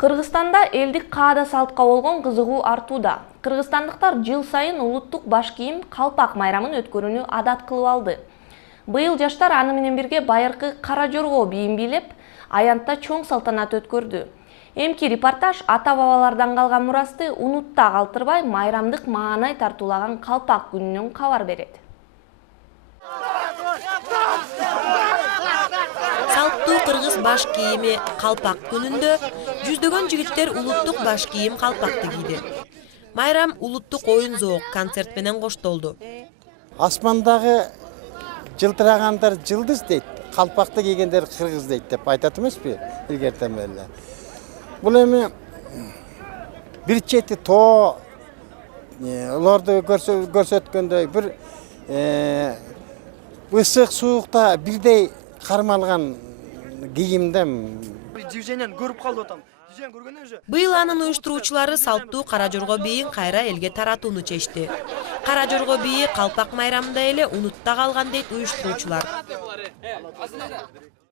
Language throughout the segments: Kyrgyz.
Кыргызстанда элдик каада салтка болгон кызыгуу артууда. Кыргызстандыктар жыл сайын улуттук баш кийим калпак майрамын өткөрүүнү адат кылып алды. Быйыл жаштар аны менен бирге байыркы кара жорго бийин бийлеп, аянтта чоң салтанат өткөрдү. Эмки репортаж ата-бабалардан калган мурасты унутта калтырбай майрамдык маанай тартуулаган калпак күнүнөн кабар берет. Салттуу кыргыз баш кийими калпак күнүндө жүздөгөн жигиттер улуттук баш кийим калпакты кийди. Майрам улуттук оюн зоок концерт менен коштолду. Асмандагы жылтырагандар жылдыз дейт, калпакты кийгендер кыргыз дейт деп айтат эмеспи илгертен бери. Бул эми бир чети тоо уларды көрсөткөндөй бир ысык суукта бирдей кармалган кийимден движениени көрүп калып атам. Быйыл анын уюштуруучулары салттуу кара жорго бийин кайра элге таратууну чечти. Кара жорго бийи калпак майрамында эле унутта калган дейт уюштуруучулар.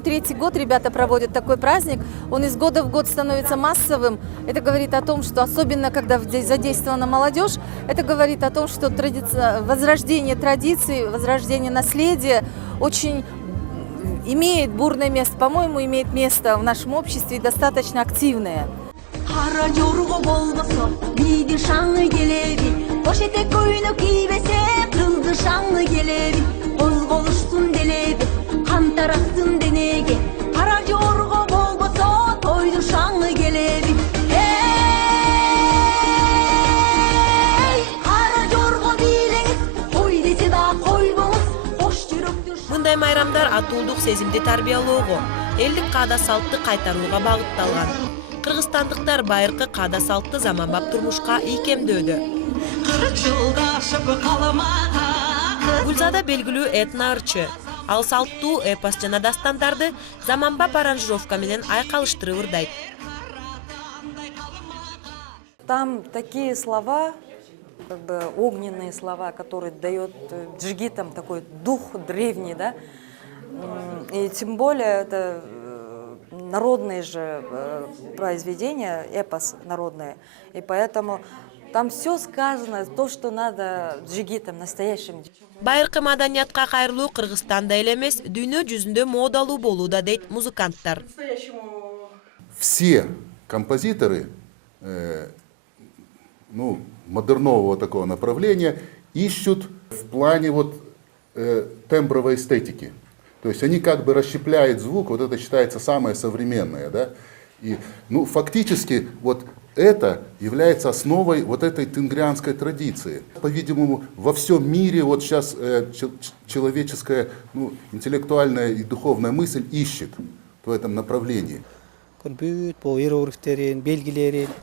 Третий год ребята проводят такой праздник, он из года в год становится массовым. Это говорит о том, что особенно когда здесь задействована молодежь, это говорит о том, что возрождение традиций, возрождение наследия очень имеет бурное место, по-моему, имеет место в нашем обществе и достаточно активное. Мындай майрамдар атуулдук сезимди тарбиялоого, элдик каада салтты кайтарууга багытталган. Кыргызстандыктар байыркы каада салтты заманбап турмушка ийкемдөөдө. Гүлзада белгилүү этно ырчы. Ал салттуу эпос жана дастандарды заманбап аранжировка менен айкалыштырып ырдайт. Там такие слова, как бы огненные слова, которые дает джигитам такой дух древний, да, и тем более это народные же произведения, эпос народные, и поэтому там все сказано, то, что надо джигитам, настоящим. Байыркы маданиятка кайрылуу Кыргызстанда эле эмес, дүйнө жүзүндө модалуу болууда дейт музыканттар. Все композиторы модернового такого направления ищут в плане тембровой эстетики. То есть они как бы расщепляют звук, вот это считается самое современное, да? И, фактически это является основой этой тенгрианской традиции. По-видимому, во всем мире сейчас человеческая, интеллектуальная и духовная мысль ищет в этом направлении.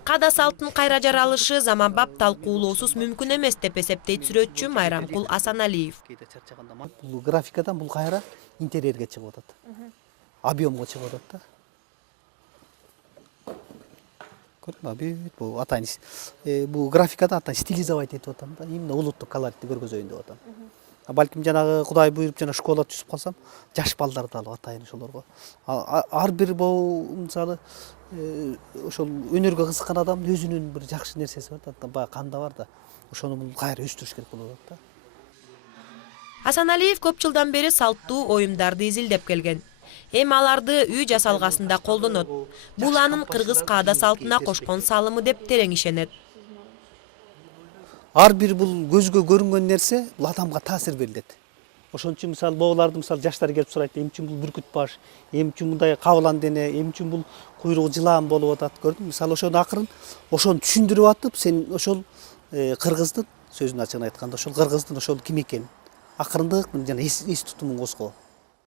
Каада салттын кайра жаралышы заманбап талкуулоосуз мүмкүн эмес деп эсептейт сүрөтчү Майрамкул Асаналиев. Бул графикадан бул кайра интерьерге чыгып атат. Объемго чыгып атат да. Көрдүңбү? Бул атайын бул графикада атайын стилизовать этип атам да. Именно улуттук колоритти көргөзөйүн деп атам. Балким жанагы Кудай буйруп жана школада түзүп калсам, жаш балдарды алып атайын ошолорго. Ар бир мисалы ошол өнөргө кызыккан адамдын өзүнүн бир жакшы нерсеси бар да, баягы канда бар да. Ошону бул кайра өстүрүш керек болуп атат да. Асаналиев көп жылдан бери салттуу оюмдарды изилдеп келген. Эми аларды үй жасалгасында колдонот. Бул анын кыргыз каада салтына кошкон салымы деп терең ишенет. Ар бир бул көзгө көрүнгөн нерсе бул адамга таасир берилет. Ошон үчүн мисалы бабалардын жаштар келип сурайт, эмне үчүн бул бүркүт баш, эмне үчүн мындай кабылан дене, эмне үчүн бул куйругу жылаан болуп атат, көрдүңбү? Мисалы ошону акырын ошону түшүндүрүп атып, сен ошол кыргыздын сөзүн ачыгын айтканда, ошол кыргыздын ошол ким экенин акырындык менен жана эс тутумун козго.